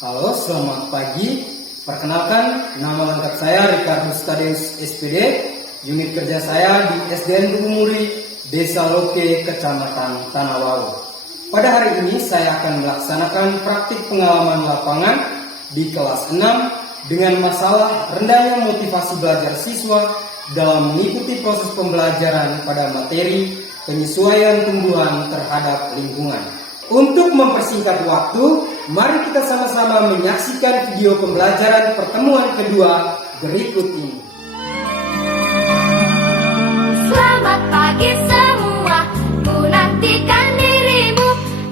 Halo, selamat pagi. Perkenalkan, nama lengkap saya Ricardo Stadeus SPD. Unit kerja saya di SDN Dumuri, Desa Loke, Kecamatan Tanah. Pada hari ini saya akan melaksanakan praktik pengalaman lapangan di kelas 6 dengan masalah rendahnya motivasi belajar siswa dalam mengikuti proses pembelajaran pada materi penyesuaian tumbuhan terhadap lingkungan. Untuk mempersingkat waktu, mari kita sama-sama menyaksikan video pembelajaran pertemuan kedua berikut ini. Selamat pagi semua, ku nantikan dirimu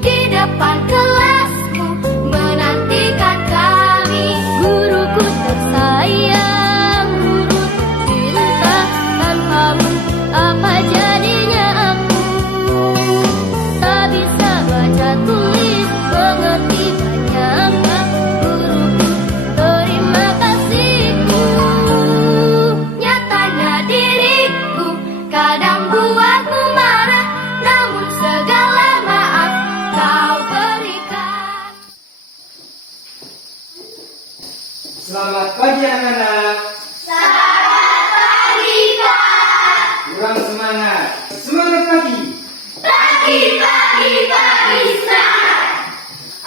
di depan kelasmu, menantikan kami. Guruku tersayang, guru tercinta, tanpamu apa jadinya aku? Tak bisa baca tulis, mengerti banyak hal. Guruku, terima kasihku. Nyatanya diriku kadang buatmu marah, namun segala maaf kau berikan. Selamat pagi anak-anak. Selamat pagi, Pak. Kurang semangat. Semangat pagi. Pagi, Ustaz.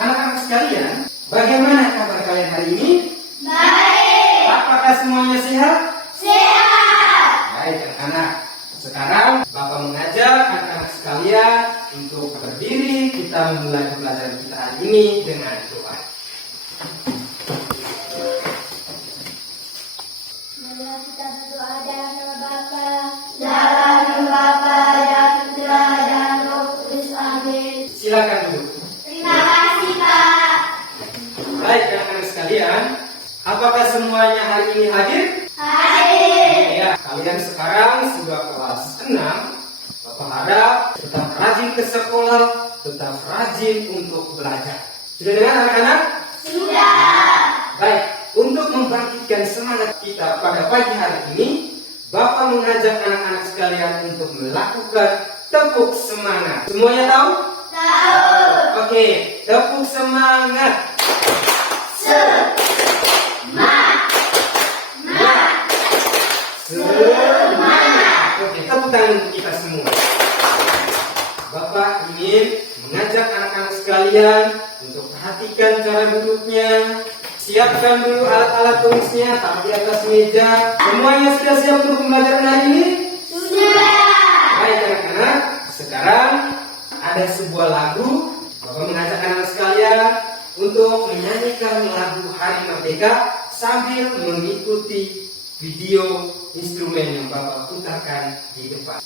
Anak-anak sekalian, bagaimana kabar kalian hari ini? Baik. Apakah semuanya sehat? Sehat. Baik anak-anak. Sekarang Bapak mengajak anak-anak sekalian untuk berdiri. Kita memulai pembelajaran kita hari ini dengan doa. Marilah kita berdoa dalam nama Bapa, dalam nama Bapa dan Putra dan Roh Kudus. Amin. Silakan duduk. Terima kasih, Pak. Baik anak-anak sekalian, apakah semuanya hari ini hadir? Hadir. Ya, kalian sekarang sudah kelas 6. Bapak harap tetap rajin ke sekolah, tetap rajin untuk belajar. Sudah dengar anak-anak? Sudah. Baik, untuk membangkitkan semangat kita pada pagi hari ini, Bapak mengajak anak-anak sekalian untuk melakukan tepuk semangat. Semuanya tahu? Tahu. Oke, tepuk semangat. Semangat. Oke, tepuk tangan untuk kita semua. Bapak ingin mengajak anak-anak sekalian untuk perhatikan cara duduknya. Siapkan dulu alat-alat tulisnya, taruh di atas meja. Semuanya sudah siap untuk pembelajaran hari ini? Sudah. Baik anak-anak, sekarang ada sebuah lagu. Bapak mengajak anak-anak sekalian untuk menyanyikan lagu Hari Merdeka sambil mengikuti video instrumen yang Bapak putarkan di depan.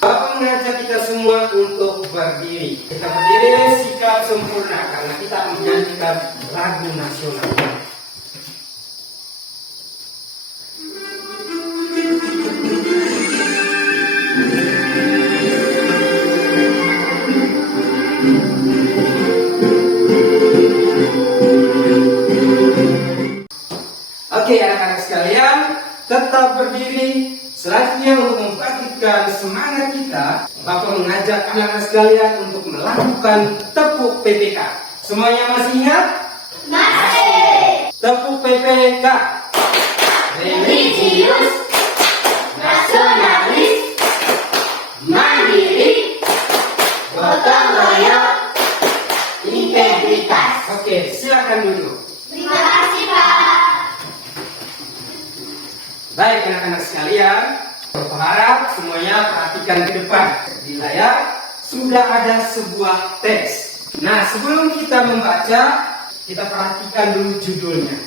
Bapak mengajak kita semua untuk berdiri. Kita berdiri sikap sempurna karena kita menyanyikan lagu nasional. Oke anak-anak sekalian, tetap berdiri. Selanjutnya untuk membangkitkan semangat kita, Bapak mengajak anak-anak sekalian untuk melakukan tepuk PPK. Semuanya masih ingat? Masih. Tepuk PPK. Religius, nasionalis, mandiri, gotong royong, integritas. Oke, silakan duduk. Terima kasih, Pak. Baik anak-anak sekalian, Bapak harap semuanya perhatikan ke depan. Di layar sudah ada sebuah teks. Nah, sebelum kita membaca, kita perhatikan dulu judulnya.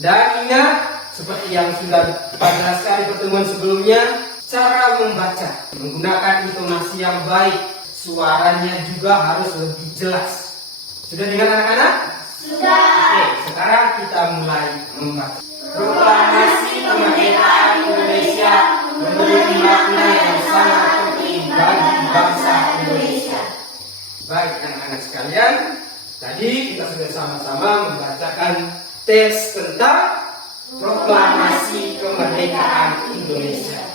Dan ingat, seperti yang sudah Pak jelaskan di pertemuan sebelumnya, cara membaca menggunakan intonasi yang baik. Suaranya juga harus lebih jelas. Sudah dengar anak-anak? Sudah. Oke, sekarang kita mulai membaca. Proklamasi kemerdekaan Indonesia memiliki makna yang sangat penting bagi bangsa Indonesia. Baik anak-anak sekalian, tadi kita sudah sama-sama membacakan teks tentang Proklamasi Kemerdekaan Indonesia.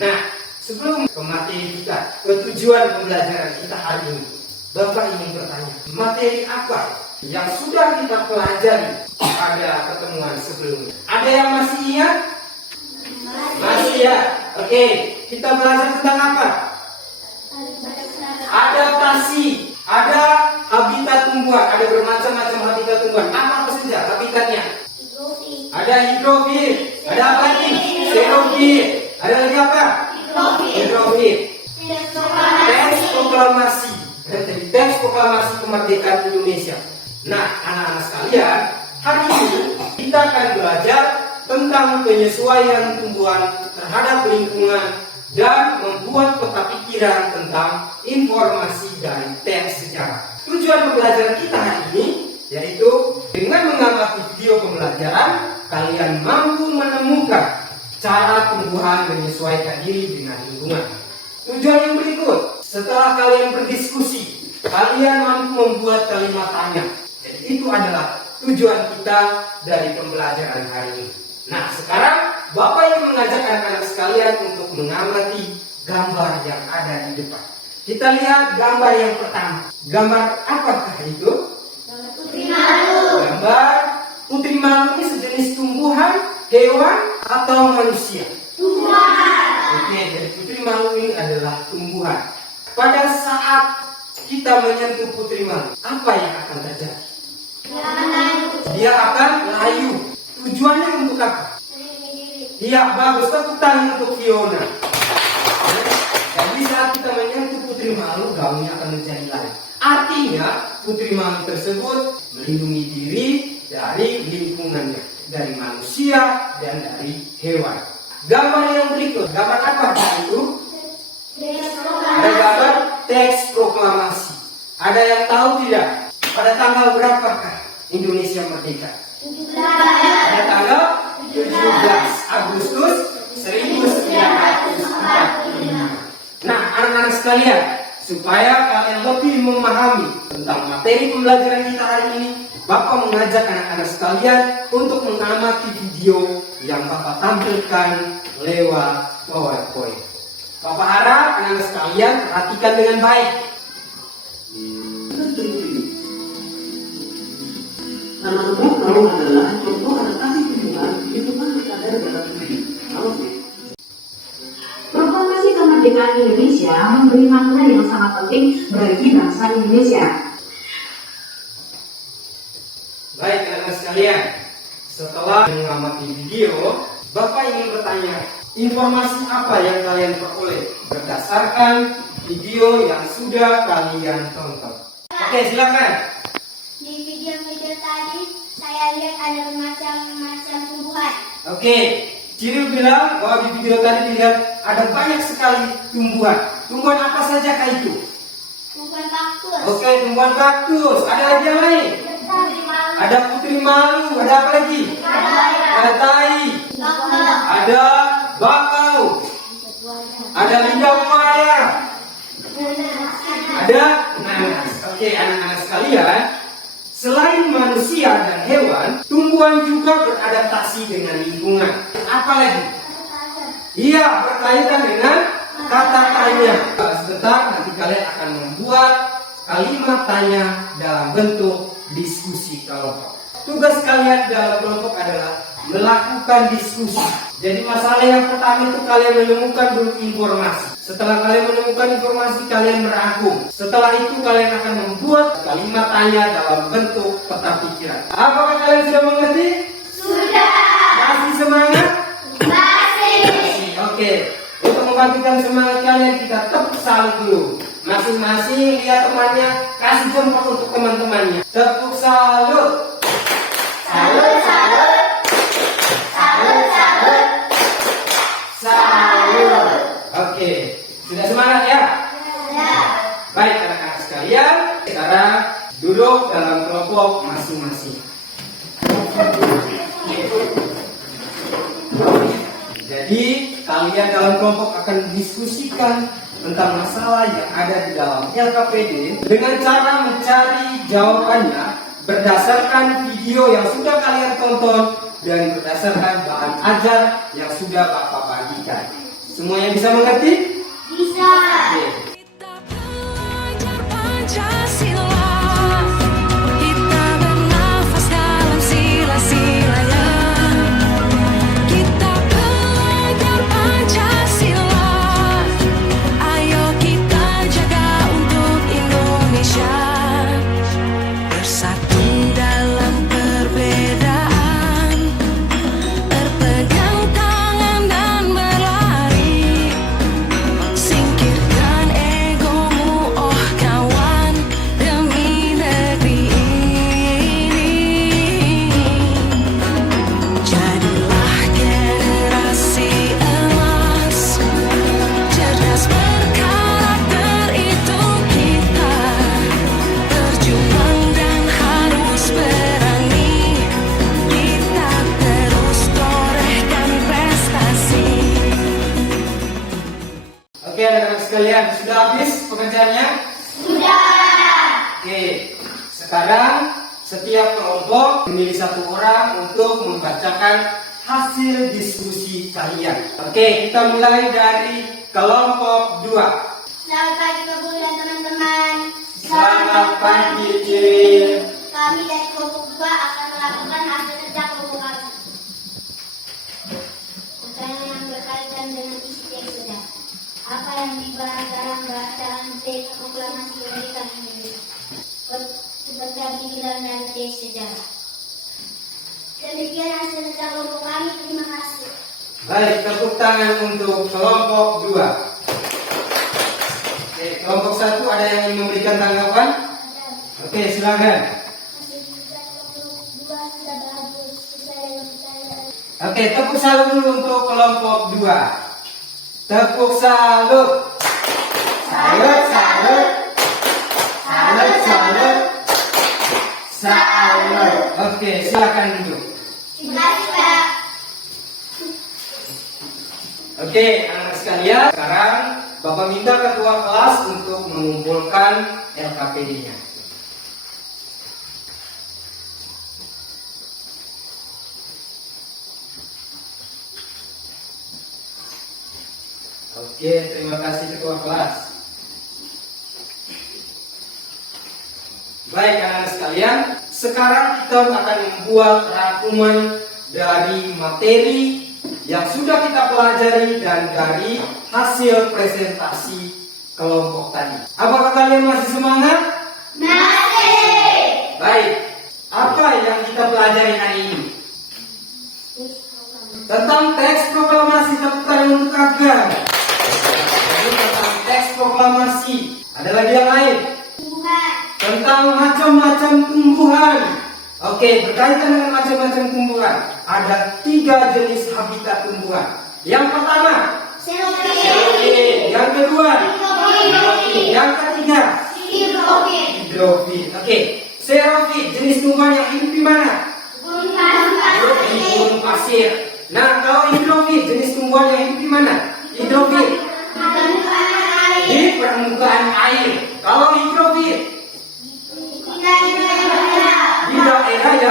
Nah, sebelum ke materi kita, ke tujuan pembelajaran kita hari ini, Bapak ingin bertanya, materi apa yang sudah kita pelajari pada pertemuan sebelumnya. Ada yang masih ingat? Masih ya? Oke, kita belajar tentang apa? Adaptasi. Ada habitat tumbuhan, ada bermacam-macam habitat tumbuhan. Apa saja habitatnya? Ada hidrofil, ada apa lagi? Xerofil, ada lagi apa? Hidrofil. Teks proklamasi, teks proklamasi kemerdekaan Indonesia. Nah, anak-anak sekalian, hari ini kita akan belajar tentang penyesuaian tumbuhan terhadap lingkungan dan membuat peta pikiran tentang informasi dari teks sejarah. Tujuan pembelajaran kita hari ini yaitu dengan mengamati video pembelajaran, kalian mampu menemukan cara tumbuhan menyesuaikan diri dengan lingkungan. Tujuan yang berikut, setelah kalian berdiskusi, kalian mampu membuat kalimat tanya. Jadi itu adalah tujuan kita dari pembelajaran hari ini. Nah, sekarang Bapak ingin mengajak anak-anak sekalian untuk mengamati gambar yang ada di depan. Kita lihat gambar yang pertama. Gambar apakah itu? Gambar putri malu ini sejenis tumbuhan, hewan, atau manusia? Oke, jadi putri malu ini adalah tumbuhan. Pada saat kita menyentuh putri malu, apa yang akan terjadi? Dia akan layu. Tujuannya untuk apa? Iya, bagus. Tepuk tangan untuk Fiona. Jadi saat kita menyentuh putri malu, gaunnya akan menjadi layu. Artinya, putri malu tersebut melindungi diri dari lingkungannya, dari manusia dan dari hewan. Gambar yang berikut, gambar apa itu? Ada gambar teks proklamasi. Ada yang tahu tidak? Pada tanggal berapakah Indonesia merdeka? Pada tanggal 17 Agustus 1945. Nah, anak-anak sekalian, supaya kalian lebih memahami tentang materi pembelajaran kita hari ini, Bapak mengajak anak-anak sekalian untuk mengamati video yang Bapak tampilkan lewat PowerPoint. Bapak harap anak-anak sekalian perhatikan dengan baik. Nama bakau adalah contoh adaptasi tumbuhan hitungan berkadar dalam negeri. Proklamasi kemerdekaan Indonesia memberi makna yang sangat penting bagi bangsa Indonesia. Baik anak-anak sekalian, setelah mengamati video, Bapak ingin bertanya, informasi apa yang kalian peroleh berdasarkan video yang sudah kalian tonton? Oke, silakan. Di video-video tadi saya lihat ada macam-macam tumbuhan. Oke, Cyril bilang bahwa di video tadi dilihat ada banyak sekali tumbuhan. Tumbuhan apa saja kah itu? Tumbuhan kaktus. Oke, tumbuhan kaktus. Ada lagi yang lain? Ada putri malu. Ada apa lagi? Ada tai. Ada bakau. Ada lidah buaya. Ada nanas. Oke, anak-anak sekalian, selain manusia dan hewan, tumbuhan juga beradaptasi dengan lingkungan. Apa lagi? Iya, berkaitan dengan kata tanya. Sebentar nanti kalian akan membuat kalimat tanya dalam bentuk diskusi kelompok. Tugas kalian dalam kelompok adalah melakukan diskusi. Jadi masalah yang pertama itu kalian menemukan dulu informasi. Setelah kalian menemukan informasi, kalian merangkum. Setelah itu kalian akan membuat kalimat tanya dalam bentuk peta pikiran. Apakah kalian sudah mengerti? Sudah. Masih semangat? Masih. Oke. Untuk membangkitkan semangat kalian, kita tepuk salut dulu. Masing-masing lihat temannya, kasih jempol untuk teman-temannya. Tepuk salut. Salut, salut. Salut, salut. Salut. Oke. Sudah semangat ya? Sudah. Baik anak-anak sekalian, sekarang duduk dalam kelompok masing-masing. Jadi kalian dalam kelompok akan diskusikan tentang masalah yang ada di dalam LKPD dengan cara mencari jawabannya berdasarkan video yang sudah kalian tonton dan berdasarkan bahan ajar yang sudah Bapak bagikan. Semuanya bisa mengerti? Bisa. Oke. Kita belajar Pancasila, kita sekarang setiap kelompok memilih satu orang untuk membacakan hasil diskusi kalian. Oke, kita mulai dari kelompok 2. Selamat pagi Bapak dan teman-teman. Selamat pagi, Ciri. Kami dari kelompok 2 akan melakukan hasil kerja kelompok kami. Pertanyaan yang berkaitan dengan isi teks saja. Apa yang dibahas dalam bacaan teks proklamasi kemerdekaan Indonesia? Seperti dibilang dari teks sejarah. Demikian hasil kerja kelompok kami. Terima kasih. Baik, tepuk tangan untuk kelompok 2. Oke, kelompok 1 ada yang ingin memberikan tanggapan? Oke, silakan. Oke, tepuk salut dulu untuk kelompok 2. Tepuk salut. Salut, salut. Salut, salut. Salut. Oke, silakan duduk. Terima kasih Pak. Oke, anak sekalian, sekarang Bapak minta ketua kelas untuk mengumpulkan LKPD-nya. Oke, terima kasih ketua kelas. Baik anak-anak sekalian, sekarang kita akan membuat rangkuman dari materi yang sudah kita pelajari dan dari hasil presentasi kelompok tadi. Apakah kalian masih semangat? Masih. Baik, apa yang kita pelajari hari ini? Tentang teks proklamasi, tepuk tangan untuk Agam. Jadi tentang teks proklamasi. Ada lagi yang lain? Tumbuhan. Tentang macam-macam tumbuhan. Oke, berkaitan dengan macam-macam tumbuhan. Ada 3 jenis habitat tumbuhan. Yang pertama, Xerofil. yang kedua, Hidrofil. yang ketiga, Hidrofil. hidrofil. Oke, xerofil jenis tumbuhan yang hidup di mana? Gunung pasir. Di gunung pasir. Nah, kalau hidrofil jenis tumbuhan yang hidup di mana? Hidrofil di permukaan air. Kalau hidrofil di daerah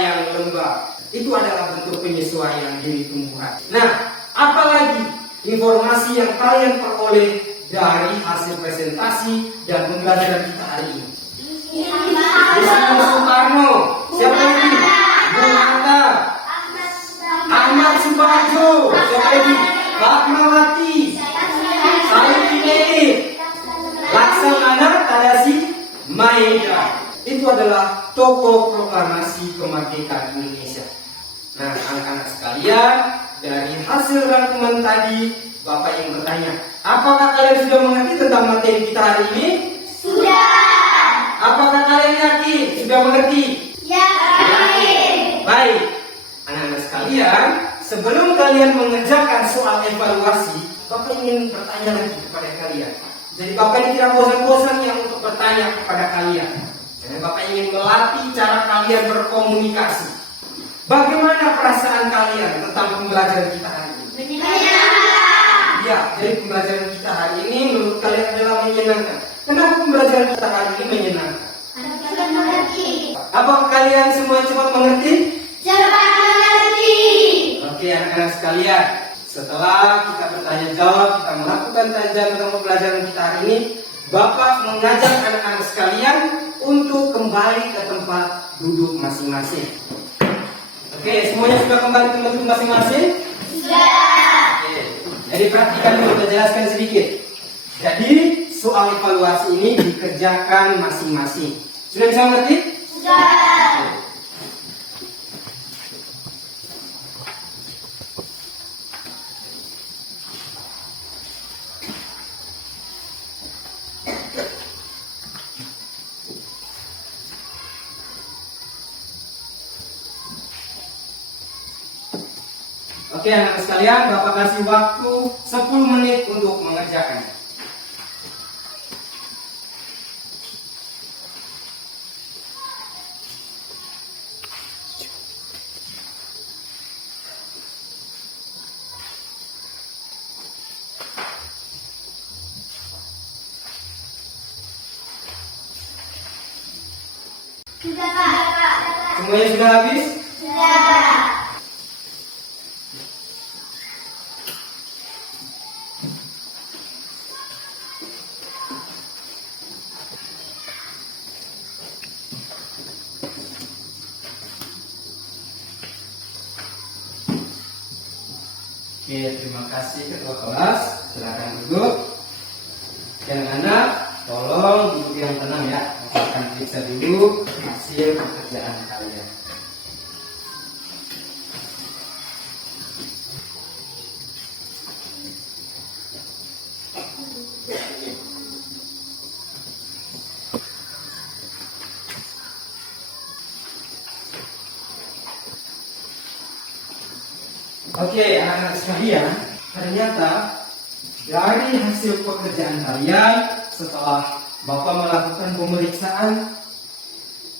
yang lembab. Itu adalah bentuk penyesuaian diri tumbuhan. Nah, apalagi informasi yang kalian peroleh dari hasil presentasi dan pembelajaran kita hari ini? Wisnu Soekarno. Siapa lagi? Bung Hatta. Ahmad Subarjo. Siapa lagi? Fatmawati. Said Laksamana Tadasi Maeda. Itu adalah tokoh proklamasi kemerdekaan Indonesia. Nah, anak-anak sekalian, dari hasil rangkuman tadi, Bapak ingin bertanya, apakah kalian sudah mengerti tentang materi kita hari ini? Sudah. Apakah kalian yakin sudah mengerti? Yakin. Baik, anak-anak sekalian, sebelum kalian mengerjakan soal evaluasi, Bapak ingin bertanya lagi kepada kalian. Jadi Bapak ini tidak bosan-bosan yang untuk bertanya kepada kalian. Dan Bapak ingin melatih cara kalian berkomunikasi. Bagaimana perasaan kalian tentang pembelajaran kita hari ini? Menyenangkan. Ya, jadi pembelajaran kita hari ini menurut kalian adalah menyenangkan. Kenapa pembelajaran kita hari ini menyenangkan? Cepat mengerti. Apakah kalian semua cepat mengerti? Cepat mengerti. Oke anak-anak sekalian, setelah kita bertanya jawab, kita melakukan tanya tentang pembelajaran kita hari ini, Bapak mengajak anak-anak sekalian untuk kembali ke tempat duduk masing-masing. Oke, semuanya sudah kembali ke tempat duduk masing-masing? Sudah. Oke, jadi perhatikan dulu, saya jelaskan sedikit. Jadi soal evaluasi ini dikerjakan masing-masing. Sudah bisa mengerti? Sudah. Oke anak sekalian, Bapak kasih waktu 10 menit untuk mengerjakannya. Sudah Kak. Semuanya sudah habis? Sudah. Oke, terima kasih ketua kelas. Silakan duduk. Anak-anak, tolong duduk yang tenang ya. Kita akan periksa dulu hasil pekerjaan kalian. Oke, anak-anak sekalian, ternyata dari hasil pekerjaan kalian setelah Bapak melakukan pemeriksaan,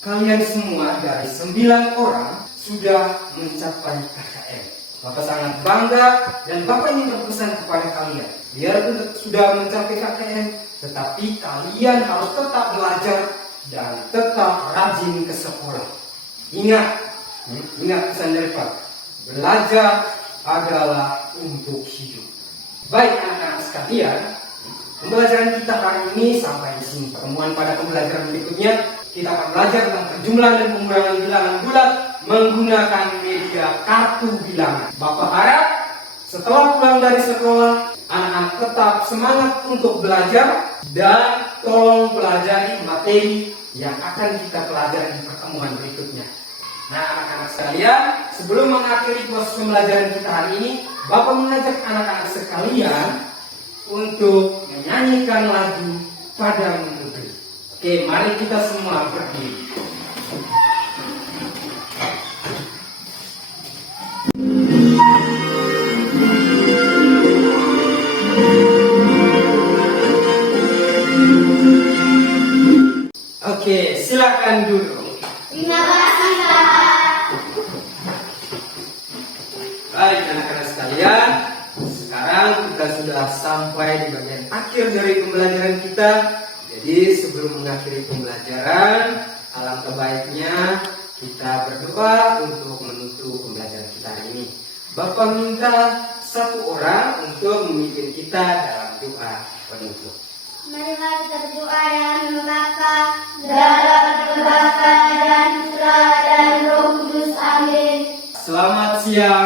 kalian semua dari 9 orang sudah mencapai KKM. Bapak sangat bangga dan Bapak ingin berpesan kepada kalian, biarpun sudah mencapai KKM, tetapi kalian harus tetap belajar dan tetap rajin ke sekolah. Ingat pesan dari Pak. Belajar adalah untuk hidup. Baik anak-anak sekalian, pembelajaran kita hari ini sampai di sini. Pertemuan pada pembelajaran berikutnya kita akan belajar tentang perjumlahan dan pengurangan bilangan bulat menggunakan media kartu bilangan. Bapak harap setelah pulang dari sekolah, anak-anak tetap semangat untuk belajar dan tolong pelajari materi yang akan kita pelajari di pertemuan berikutnya. Nah, anak-anak sekalian, sebelum mengakhiri proses pembelajaran kita hari ini, Bapak mengajak anak-anak sekalian untuk menyanyikan lagu Padamu Negeri. Oke, mari kita semua berdiri. Oke, silakan duduk. Terima kasih Kak. Baik anak-anak sekalian, sekarang kita sudah sampai di bagian akhir dari pembelajaran kita. Jadi sebelum mengakhiri pembelajaran, alangkah baiknya kita berdoa untuk menutup pembelajaran kita hari ini. Bapak minta satu orang untuk memimpin kita dalam doa penutup. Mari kita berdoa dalam nama Bapa, dalam nama Bapa dan Putra dan Roh Kudus. Amin. Selamat siang.